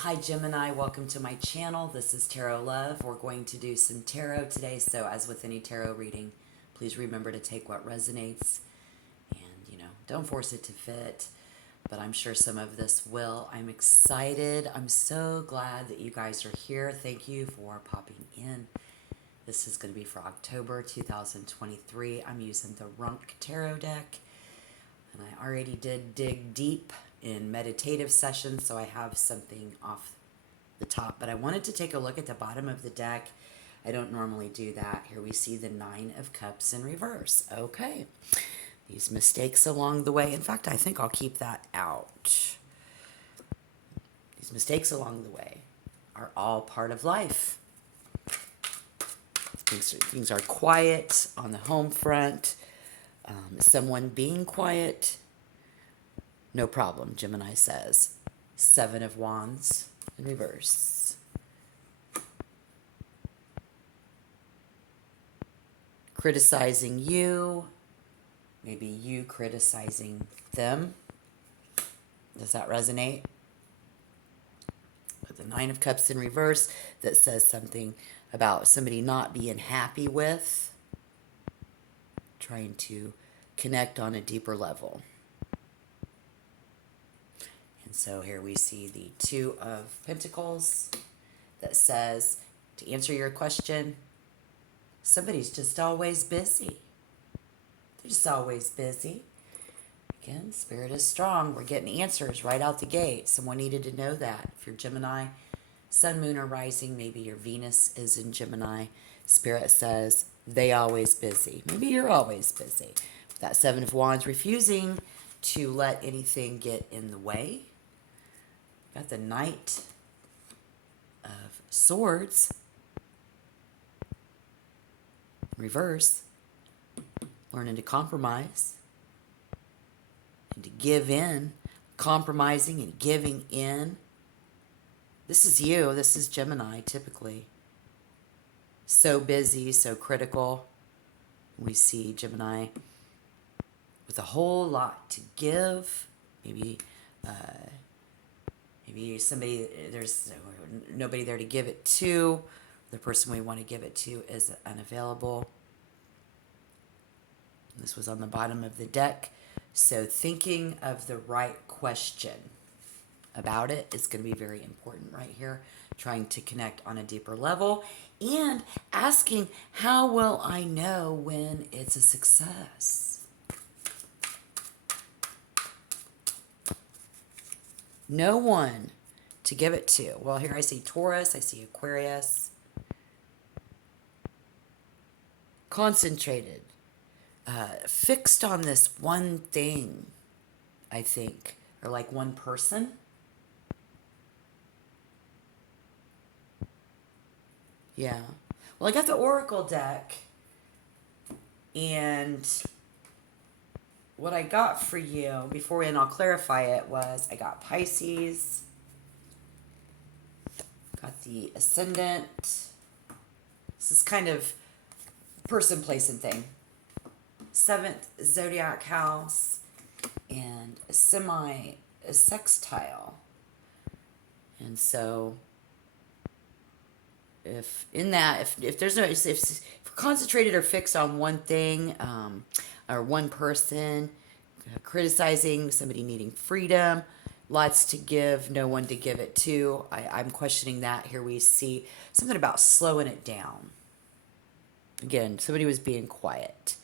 Hi Gemini, welcome to my channel. This is Tarot Love. We're going to do some tarot today, so as with any tarot reading, please remember to take what resonates and, don't force it to fit, but I'm sure some of this will. I'm excited. I'm so glad that you guys are here. Thank you for popping in. This is going to be for October 2023. I'm using the Runk Tarot deck, and I already did dig deep in meditative sessions, so I have something off the top, but I wanted to take a look at the bottom of the deck. I don't normally do that. Here we see the Nine of Cups in reverse. Okay, these mistakes along the way. In fact, I think I'll keep that out. These mistakes along the way are all part of life. Things are quiet on the home front. Someone being quiet, no problem, Gemini says. Seven of Wands in reverse. Criticizing you, maybe you criticizing them. Does that resonate? With the Nine of Cups in reverse, that says something about somebody not being happy with, trying to connect on a deeper level. And so here we see the Two of Pentacles that says, to answer your question, somebody's just always busy. They're just always busy. Again, Spirit is strong. We're getting answers right out the gate. Someone needed to know that. If you're Gemini, Sun, Moon, or Rising, maybe your Venus is in Gemini. Spirit says, they always busy. Maybe you're always busy. That Seven of Wands, refusing to let anything get in the way. Got the Knight of Swords. Reverse. Learning to compromise. And to give in. Compromising and giving in. This is you. This is Gemini, typically. So busy, so critical. We see Gemini with a whole lot to give. Maybe somebody, there's nobody there to give it to. The person we want to give it to is unavailable. This was on the bottom of the deck. So thinking of the right question about it is going to be very important right here. Trying to connect on a deeper level and asking, how will I know when it's a success? No one to give it to. Well, here I see Taurus, I see Aquarius. Concentrated. Fixed on this one thing, I think. Or like one person. Yeah. Well, I got the Oracle deck. And what I got for you before, and I'll clarify it, was I got Pisces, got the Ascendant. This is kind of person, place, and thing. Seventh zodiac house and a sextile. And so if there's no, if we're concentrated or fixed on one thing, or one person, criticizing somebody needing freedom, lots to give, no one to give it to. I'm questioning that. Here we see something about slowing it down. Again, somebody was being quiet.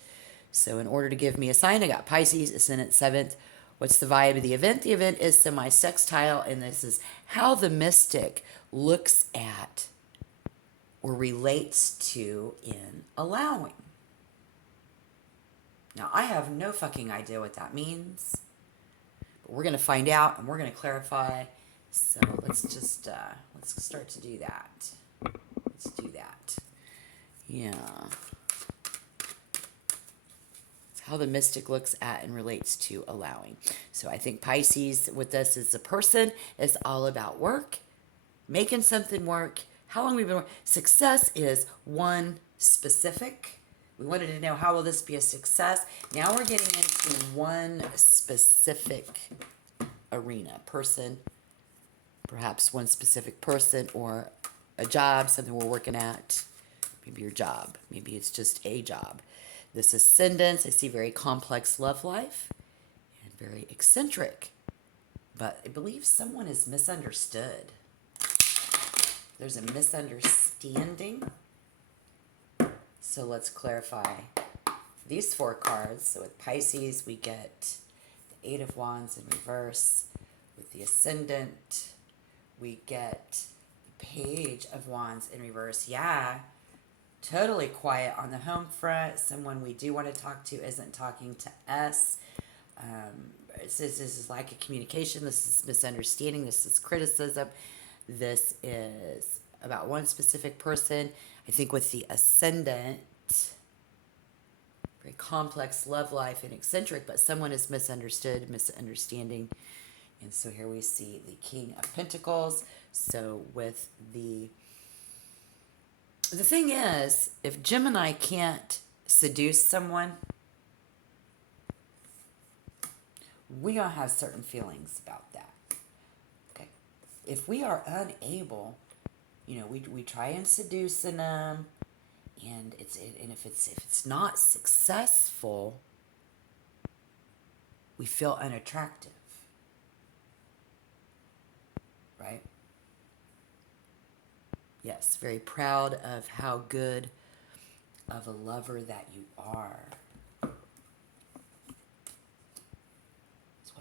So in order to give me a sign, I got Pisces, Ascendant, 7th. What's the vibe of the event? The event is semi-sextile, and this is how the mystic looks at or relates to in allowing. Now, I have no fucking idea what that means, but we're going to find out and we're going to clarify. So let's just, let's start to do that. Let's do that. Yeah. It's how the mystic looks at and relates to allowing. So I think Pisces with this is a person. It's all about work, making something work. How long we've been working. Success is one specific. We wanted to know, how will this be a success? Now we're getting into one specific arena, person, Perhaps one specific person or a job, something we're working at. Maybe your job. Maybe it's just a job. This ascendance, I see very complex love life and very eccentric. But I believe someone is misunderstood. There's a misunderstanding. So let's clarify these 4 cards. So with Pisces, we get the 8 of Wands in reverse. With the Ascendant, we get the Page of Wands in reverse. Yeah, totally quiet on the home front. Someone we do want to talk to isn't talking to us. This is lack of communication. This is misunderstanding. This is criticism. This is about one specific person. I think with the Ascendant, very complex love life and eccentric, but someone is misunderstood, misunderstanding. And so here we see the King of Pentacles. So with the thing is, if Gemini can't seduce someone, we gonna have certain feelings about that. Okay, if we are unable, we try and seducing them, and if it's not successful, we feel unattractive, right? Yes, very proud of how good of a lover that you are.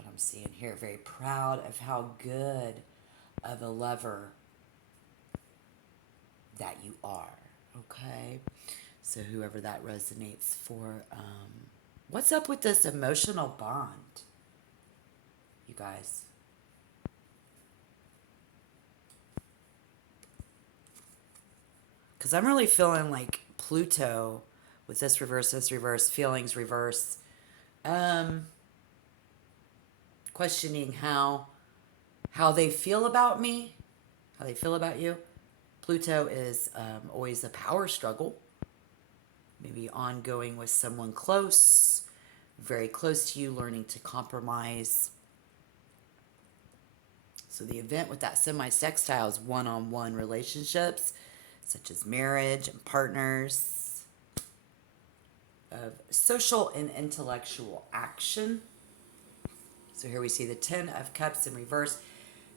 I'm seeing here, very proud of how good of a lover that you are. Okay, so whoever that resonates for, what's up with this emotional bond, you guys? Because I'm really feeling like Pluto with this reverse, feelings reverse. Questioning how they feel about me, how they feel about you. Pluto is always a power struggle, maybe ongoing with someone close, very close to you, learning to compromise. So the event with that semi-sextile is one-on-one relationships, such as marriage and partners, of social and intellectual action. So here we see the 10 of Cups in reverse,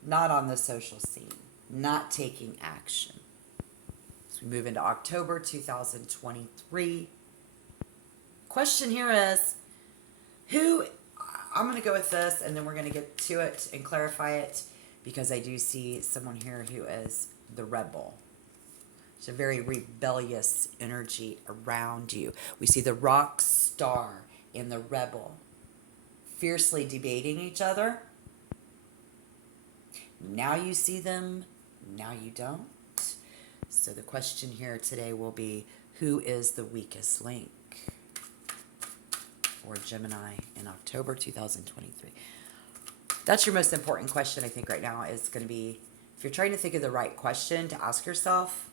not on the social scene, not taking action. So we move into October 2023. Question here is, I'm going to go with this, and then we're going to get to it and clarify it, because I do see someone here who is the rebel. It's a very rebellious energy around you. We see the rock star and the rebel fiercely debating each other. Now you see them, now you don't. So the question here today will be, who is the weakest link for Gemini in October 2023? That's your most important question, I think, right now, is going to be, if you're trying to think of the right question to ask yourself,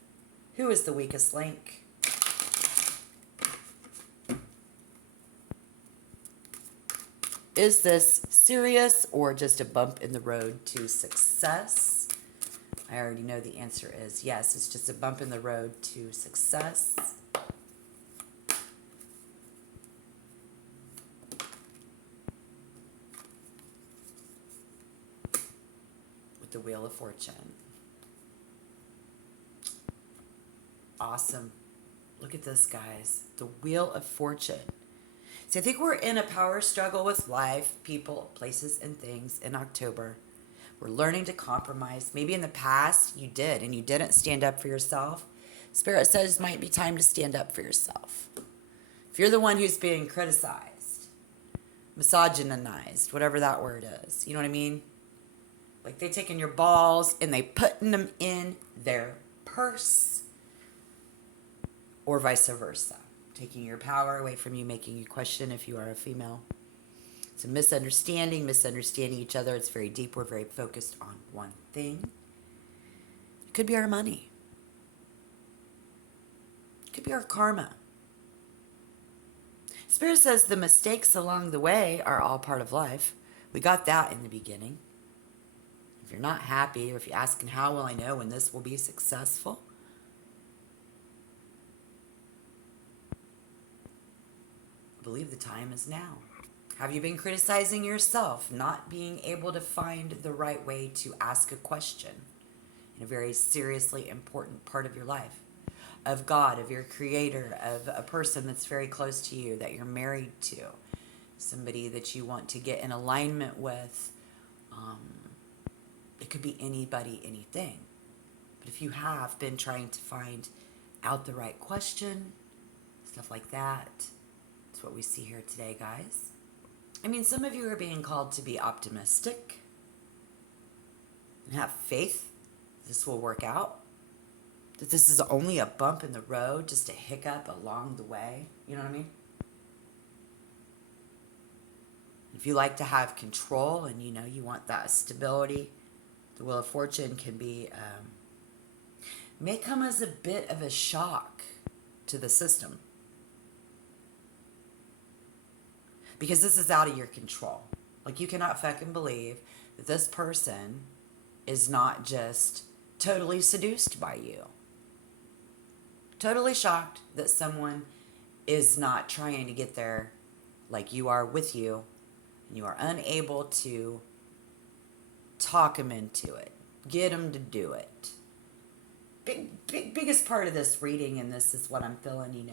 who is the weakest link? Is this serious or just a bump in the road to success? I already know the answer is yes, it's just a bump in the road to success. With the Wheel of Fortune. Awesome. Look at this, guys. The Wheel of Fortune. See, I think we're in a power struggle with life, people, places, and things in October. We're learning to compromise. Maybe in the past you did, and you didn't stand up for yourself. Spirit says it might be time to stand up for yourself. If you're the one who's being criticized, misogynized, whatever that word is, you know what I mean? Like they taking your balls and they putting them in their purse, or vice versa. Taking your power away from you, making you question if you are a female. It's a misunderstanding each other. It's very deep. We're very focused on one thing. It could be our money. It could be our karma. Spirit says the mistakes along the way are all part of life. We got that in the beginning. If you're not happy, or if you're asking, how will I know when this will be successful? I believe the time is now. Have you been criticizing yourself, not being able to find the right way to ask a question in a very seriously important part of your life? Of God, of your creator, of a person that's very close to you, that you're married to, somebody that you want to get in alignment with. It could be anybody, anything. But if you have been trying to find out the right question, stuff like that, that's what we see here today, guys. I mean, some of you are being called to be optimistic and have faith this will work out. That this is only a bump in the road, just a hiccup along the way. You know what I mean? If you like to have control and you want that stability, the Wheel of Fortune can be, may come as a bit of a shock to the system. Because this is out of your control. Like, you cannot fucking believe that this person is not just totally seduced by you. Totally shocked that someone is not trying to get there like you are with you, and you are unable to talk them into it, get them to do it. Biggest part of this reading, and this is what I'm feeling,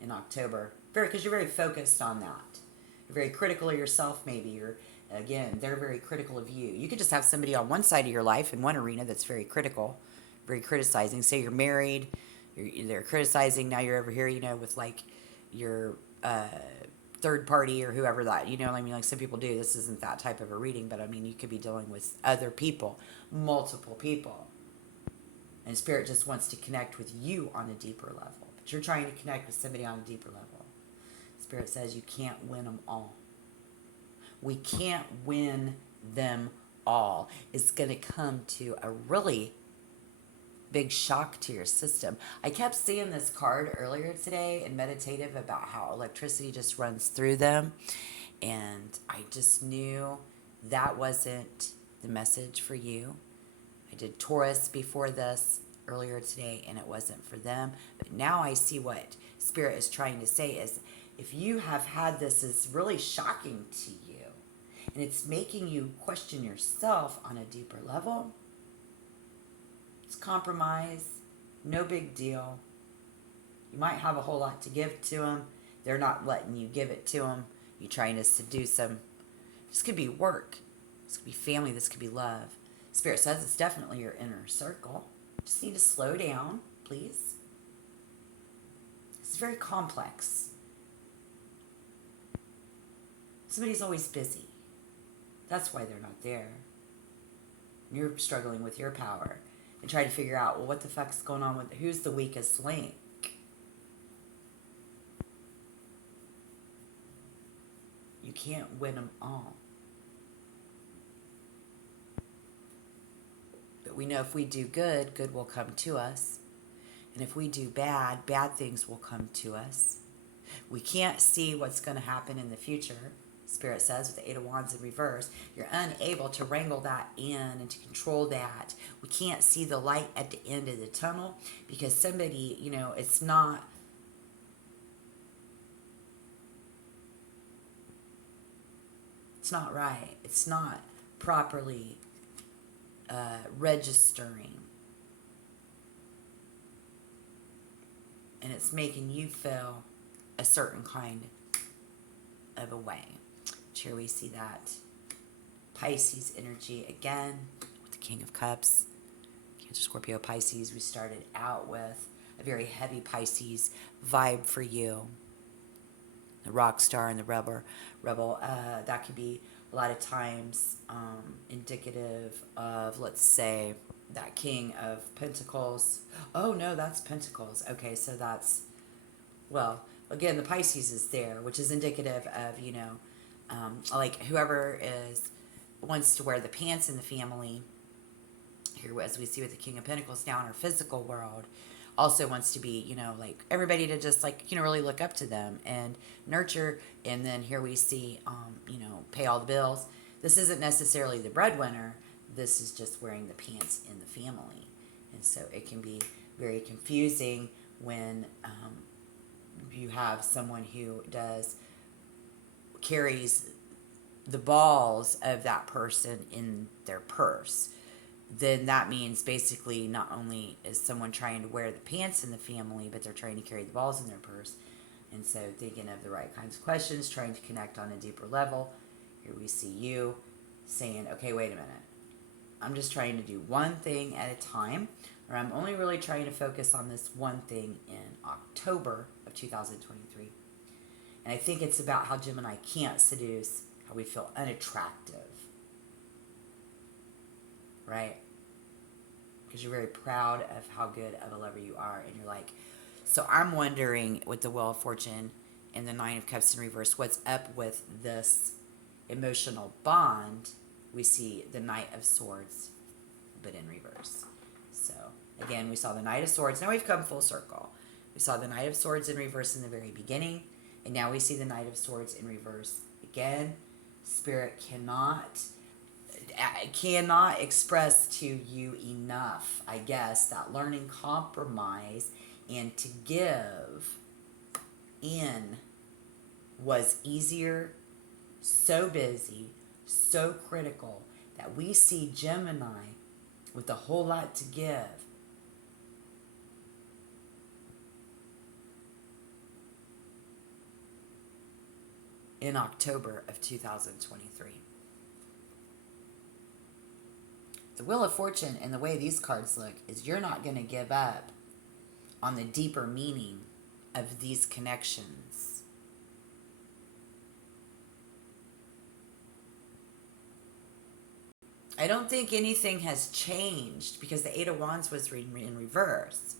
in October, because you're very focused on that. You're very critical of yourself, maybe, or again, they're very critical of you. You could just have somebody on one side of your life in one arena that's very critical, very criticizing. Say you're married, they're criticizing, now you're over here, with like your third party or whoever that, I mean, like some people do. This isn't that type of a reading, but I mean, you could be dealing with other people, multiple people. And Spirit just wants to connect with you on a deeper level. But you're trying to connect with somebody on a deeper level. Spirit says you can't win them all. We can't win them all. It's going to come to a really big shock to your system. I kept seeing this card earlier today in meditative about how electricity just runs through them. And I just knew that wasn't the message for you. I did Taurus before this earlier today, and it wasn't for them. But now I see what Spirit is trying to say is, if you have had this is really shocking to you, and it's making you question yourself on a deeper level, it's compromise, no big deal. You might have a whole lot to give to them. They're not letting you give it to them. You're trying to seduce them. This could be work. This could be family. This could be love. Spirit says it's definitely your inner circle. Just need to slow down, please. It's very complex. Somebody's always busy. That's why they're not there. You're struggling with your power and trying to figure out, well, what the fuck's going on with, who's the weakest link? You can't win them all. But we know if we do good, good will come to us. And if we do bad, bad things will come to us. We can't see what's going to happen in the future. Spirit says with the Eight of Wands in reverse, you're unable to wrangle that in and to control that. We can't see the light at the end of the tunnel because somebody, it's not right. It's not properly registering. And it's making you feel a certain kind of a way. Here we see that Pisces energy again with the King of Cups. Cancer, Scorpio, Pisces. We started out with a very heavy Pisces vibe for you. The rock star and the rebel. That could be a lot of times indicative of, let's say, that King of Pentacles. Oh no, that's Pentacles. Okay, so that's, well, again, the Pisces is there, which is indicative of, like whoever wants to wear the pants in the family, here as we see with the King of Pentacles now in our physical world, also wants to be, like everybody to just like, really look up to them and nurture. And then here we see, pay all the bills. This isn't necessarily the breadwinner, this is just wearing the pants in the family. And so it can be very confusing when you have someone who carries the balls of that person in their purse. Then that means basically not only is someone trying to wear the pants in the family, but they're trying to carry the balls in their purse. And so thinking of the right kinds of questions, trying to connect on a deeper level. Here we see you saying, okay, wait a minute. I'm just trying to do one thing at a time, or I'm only really trying to focus on this one thing in October of 2023. And I think it's about how Gemini can't seduce, how we feel unattractive. Right? Because you're very proud of how good of a lover you are. And you're like, so I'm wondering with the Wheel of Fortune and the Nine of Cups in reverse, what's up with this emotional bond? We see the Knight of Swords, but in reverse. So, again, we saw the Knight of Swords. Now we've come full circle. We saw the Knight of Swords in reverse in the very beginning. And now we see the Knight of Swords in reverse again. Spirit cannot express to you enough, I guess, that learning compromise and to give in was easier, so busy, so critical, that we see Gemini with a whole lot to give. In October of 2023. The Wheel of Fortune and the way these cards look is you're not going to give up on the deeper meaning of these connections. I don't think anything has changed because the Eight of Wands was in reverse.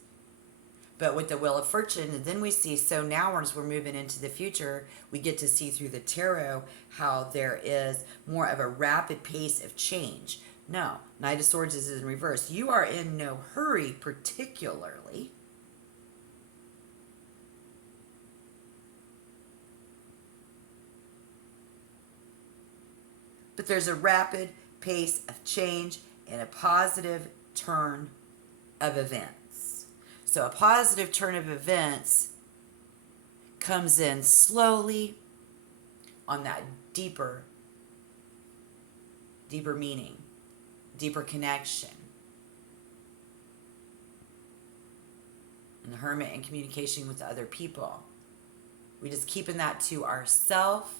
But with the Wheel of Fortune, and then we see, so now as we're moving into the future, we get to see through the tarot how there is more of a rapid pace of change. No, Knight of Swords is in reverse. You are in no hurry particularly. But there's a rapid pace of change and a positive turn of events. So a positive turn of events comes in slowly on that deeper meaning, deeper connection. And the Hermit in communication with other people. We just keeping that to ourselves.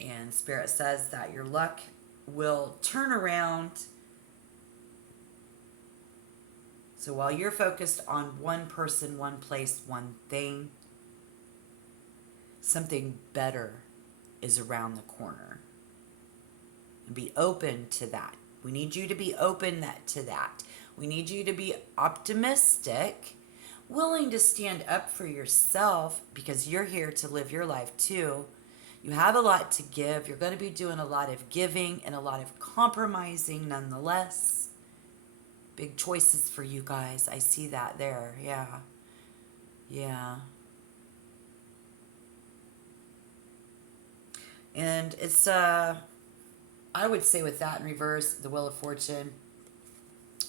And Spirit says that your luck will turn around. So while you're focused on one person, one place, one thing, something better is around the corner. And be open to that. We need you to be open to that. We need you to be optimistic, willing to stand up for yourself because you're here to live your life too. You have a lot to give. You're going to be doing a lot of giving and a lot of compromising nonetheless. Big choices for you guys. I see that there. Yeah. Yeah. And it's, I would say with that in reverse, the Wheel of Fortune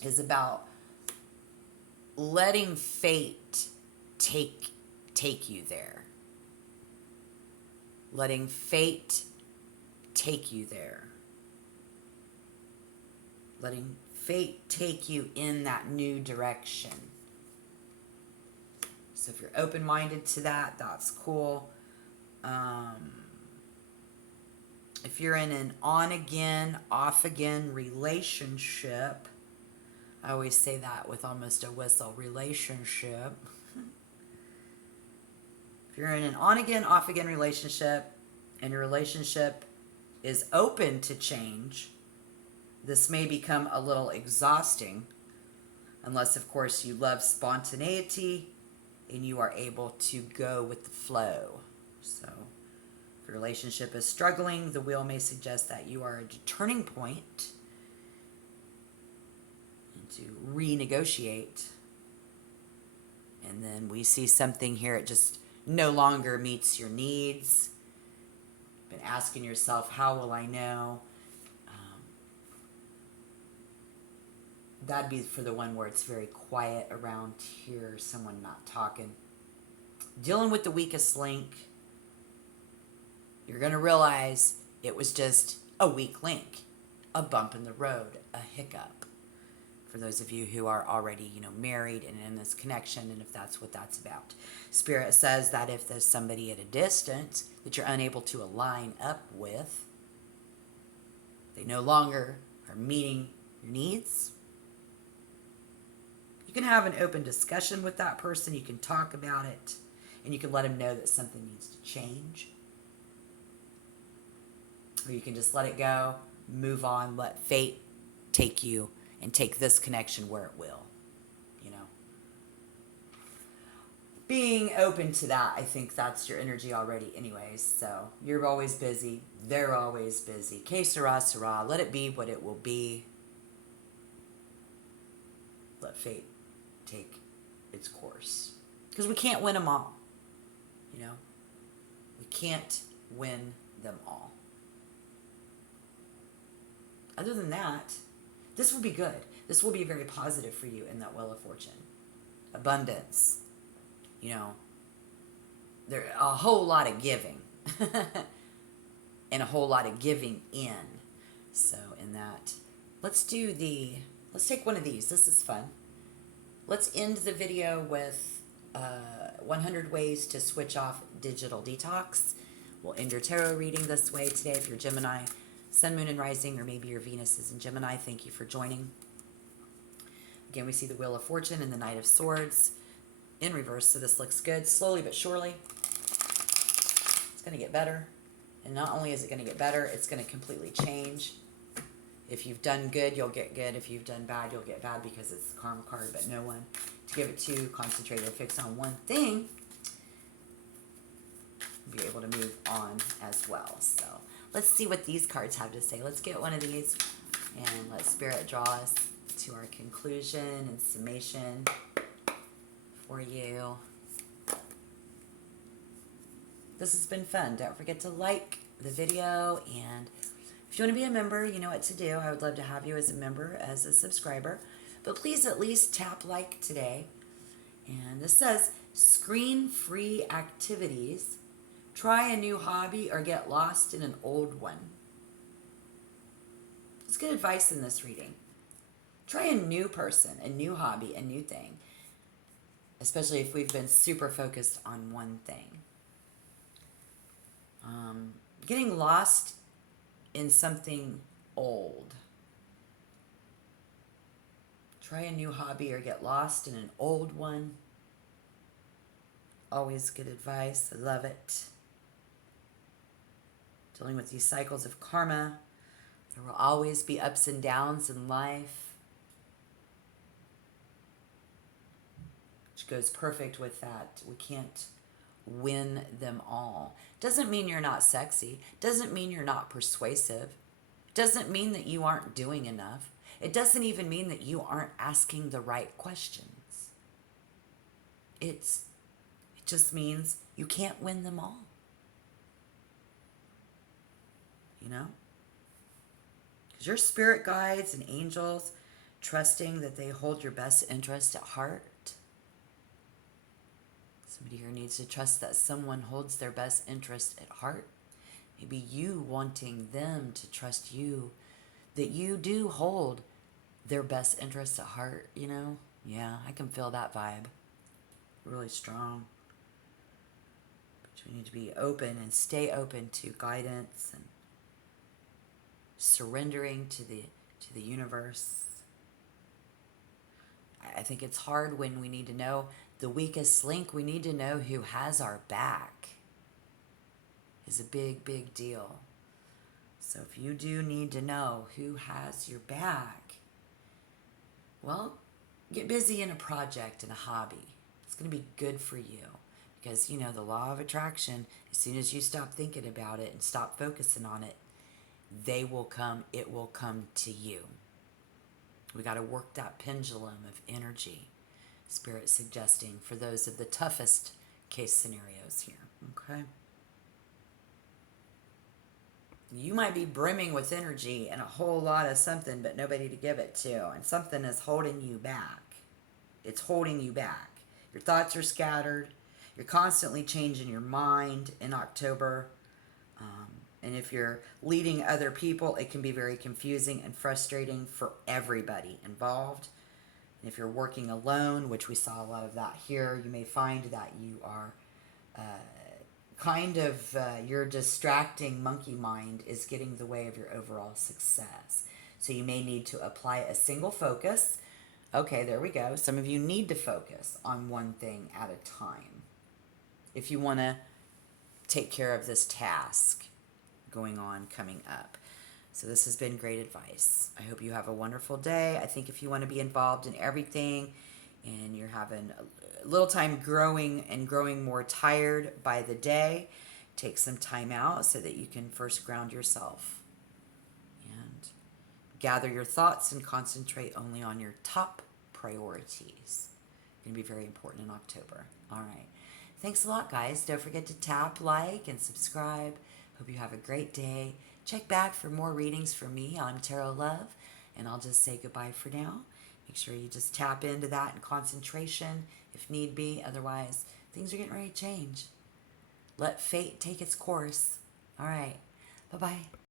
is about letting fate take you there. Letting fate take you there. Letting fate take you in that new direction. So if you're open-minded to that, that's cool. If you're in an on-again, off-again relationship, I always say that with almost a whistle, relationship. If you're in an on-again, off-again relationship, and your relationship is open to change, this may become a little exhausting, unless, of course, you love spontaneity and you are able to go with the flow. So if your relationship is struggling, the wheel may suggest that you are at a turning point and to renegotiate. And then we see something here, it just no longer meets your needs. Been asking yourself, how will I know? that'd be for the one where it's very quiet around here, someone not talking. Dealing with the weakest link, you're going to realize it was just a weak link, a bump in the road, a hiccup. For those of you who are already, married and in this connection, and if that's what that's about. Spirit says that if there's somebody at a distance that you're unable to align up with, they no longer are meeting your needs, you can have an open discussion with that person. You can talk about it, and you can let them know that something needs to change. Or you can just let it go, move on, let fate take you and take this connection where it will. Being open to that, I think that's your energy already anyways. So you're always busy. They're always busy. Que sera, sera. Let it be what it will be. Let fate take its course. Because we can't win them all. We can't win them all. Other than that, this will be good. This will be very positive for you in that Wheel of Fortune. Abundance. There a whole lot of giving. And a whole lot of giving in. So in that, let's take one of these. This is fun. Let's end the video with 100 ways to switch off digital detox. We'll end your tarot reading this way today if you're Gemini, Sun, Moon, and Rising, or maybe your Venus is in Gemini. Thank you for joining. Again, we see the Wheel of Fortune and the Knight of Swords in reverse, so this looks good. Slowly but surely, it's going to get better. And not only is it going to get better, it's going to completely change. If you've done good, you'll get good. If you've done bad, you'll get bad because it's the karma card, but no one to give it to, concentrate or fix on one thing. Be able to move on as well. So let's see what these cards have to say. Let's get one of these and let Spirit draw us to our conclusion and summation for you. This has been fun. Don't forget to like the video, and if you want to be a member, you know what to do. I would love to have you as a member, as a subscriber, but please at least tap like today. And this says screen-free activities. Try a new hobby or get lost in an old one. Let's get advice in this reading. Try a new person, a new hobby, a new thing. Especially if we've been super focused on one thing. Getting lost in something old. Try a new hobby or get lost in an old one. Always good advice. I love it. Dealing with these cycles of karma. There will always be ups and downs in life. Which goes perfect with that. We can't win them all. Doesn't mean you're not sexy. Doesn't mean you're not persuasive. Doesn't mean that you aren't doing enough. It doesn't even mean that you aren't asking the right questions. It just means you can't win them all. Because your spirit guides and angels, trusting that they hold your best interest at heart. Somebody here needs to trust that someone holds their best interest at heart. Maybe you wanting them to trust you, that you do hold their best interest at heart, Yeah, I can feel that vibe. Really strong. But we need to be open and stay open to guidance and surrendering to the universe. I think it's hard when we need to know the weakest link. We need to know who has our back. Is a big, big deal. So if you do need to know who has your back, well, get busy in a project and a hobby. It's going to be good for you because, the law of attraction, as soon as you stop thinking about it and stop focusing on it, they will come. It will come to you. We got to work that pendulum of energy. Spirit suggesting for those of the toughest case scenarios here. Okay. You might be brimming with energy and a whole lot of something, but nobody to give it to. And something is holding you back. It's holding you back. Your thoughts are scattered. You're constantly changing your mind in October. And if you're leading other people, it can be very confusing and frustrating for everybody involved. And if you're working alone, which we saw a lot of that here, you may find that you are your distracting monkey mind is getting in the way of your overall success. So you may need to apply a single focus. Okay, there we go. Some of you need to focus on one thing at a time if you want to take care of this task coming up. So this has been great advice. I hope you have a wonderful day. I think if you want to be involved in everything and you're having a little time growing more tired by the day, take some time out so that you can first ground yourself and gather your thoughts and concentrate only on your top priorities. It's going to be very important in October. All right. Thanks a lot, guys. Don't forget to tap, like, and subscribe. Hope you have a great day. Check back for more readings from me. I'm Tarot Love, and I'll just say goodbye for now. Make sure you just tap into that in concentration if need be. Otherwise, things are getting ready to change. Let fate take its course. All right. Bye-bye.